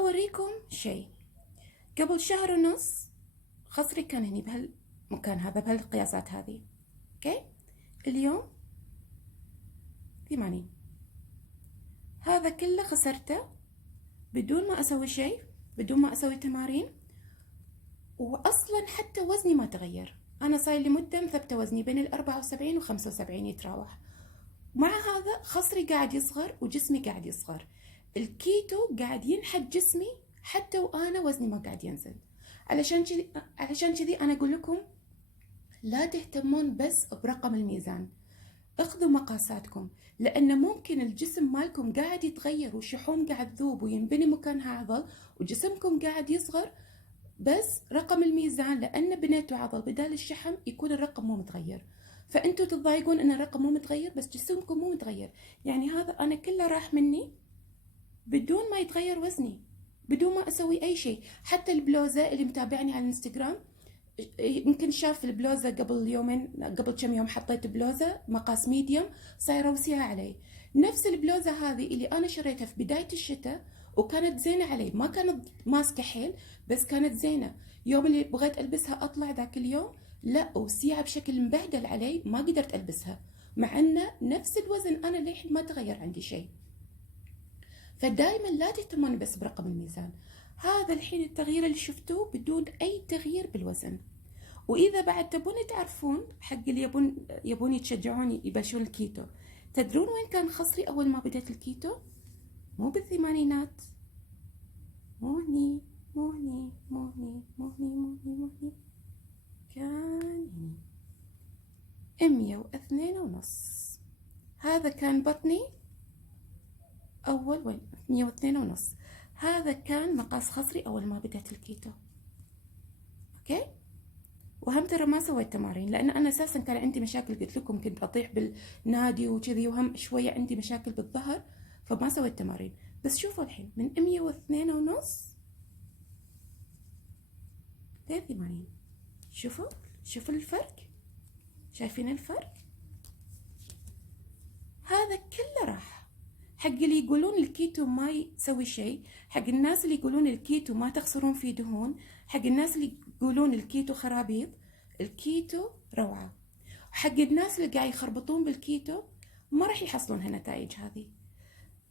أوريكم شيء. قبل شهر ونص خصري كان هني بهالمكان هذا بهالقياسات هذه، اوكي. اليوم 80. هذا كله خسرته بدون ما أسوي شيء، بدون ما أسوي تمارين، وأصلا حتى وزني ما تغير. أنا صاير لي مدة مثبتة وزني بين 74 و75 يتراوح. مع هذا خصري قاعد يصغر وجسمي قاعد يصغر. الكيتو قاعد ينحت جسمي حتى وأنا وزني ما قاعد ينزل. علشان كذي أنا أقول لكم لا تهتمون بس برقم الميزان، اخذوا مقاساتكم، لأن ممكن الجسم مالكم قاعد يتغير والشحوم قاعد تذوب وينبني مكانها عضل وجسمكم قاعد يصغر، بس رقم الميزان لأن بنيتوا عضل بدال الشحم يكون الرقم مو متغير. فأنتوا تتضايقون أن الرقم مو متغير بس جسمكم مو متغير. يعني هذا أنا كله راح مني بدون ما يتغير وزني، بدون ما أسوي أي شيء. حتى البلوزة اللي متابعني على الانستغرام يمكن شاف البلوزة قبل يومين، قبل كم يوم حطيت بلوزة مقاس ميديوم صايرة وسيعة علي. نفس البلوزة هذه اللي أنا شريتها في بداية الشتاء وكانت زينة علي، ما كانت ماسكة حيل بس كانت زينة. يوم اللي بغيت ألبسها أطلع ذاك اليوم لا، وسيعة بشكل مبهدل علي، ما قدرت ألبسها مع أنه نفس الوزن أنا للحين ما تغير عندي شيء. فدائما لا تهتمون بس برقم الميزان. هذا الحين التغيير اللي شفتوه بدون أي تغيير بالوزن. وإذا بعد تبون تعرفون حق اللي يبون يتشجعون يبلشون الكيتو، تدرون وين كان خصري أول ما بديت الكيتو؟ مو بالثمانينات، مو هني مو هني مو هني مو هني مو هني مو هني، كان هني 102.5. هذا كان بطني أول، وين 102.5. هذا كان مقاس خصري أول ما بدأت الكيتو، أوكي. وهم ترى ما سويت تمارين لأن أنا أساسا كان عندي مشاكل، قلت لكم كنت أطيح بالنادي وكذي، وهم شوية عندي مشاكل بالظهر فما سويت تمارين. بس شوفوا الحين من 102.5 ل 80. شوفوا الفرق، شايفين الفرق؟ هذا كله راح. حق اللي يقولون الكيتو ما يسوي شيء، حق الناس اللي يقولون الكيتو ما تخسرون فيه دهون، حق الناس اللي يقولون الكيتو خرابيط، الكيتو روعة. حق الناس اللي قاعد يخربطون بالكيتو ما راح يحصلون هالنتائج هذه.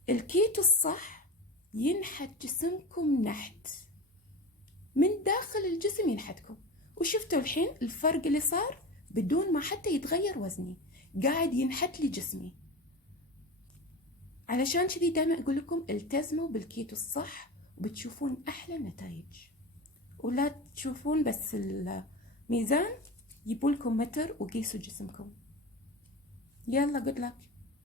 الكيتو الصح ينحت جسمكم نحت من داخل الجسم، ينحتكم. وشفتوا الحين الفرق اللي صار بدون ما حتى يتغير وزني، قاعد ينحت لي جسمي. علشان كذي دائما أقول لكم التزموا بالكيتو الصح وبتشوفون أحلى نتائج. ولا تشوفون بس الميزان، يبولكم متر وقيسوا جسمكم. يلا good luck.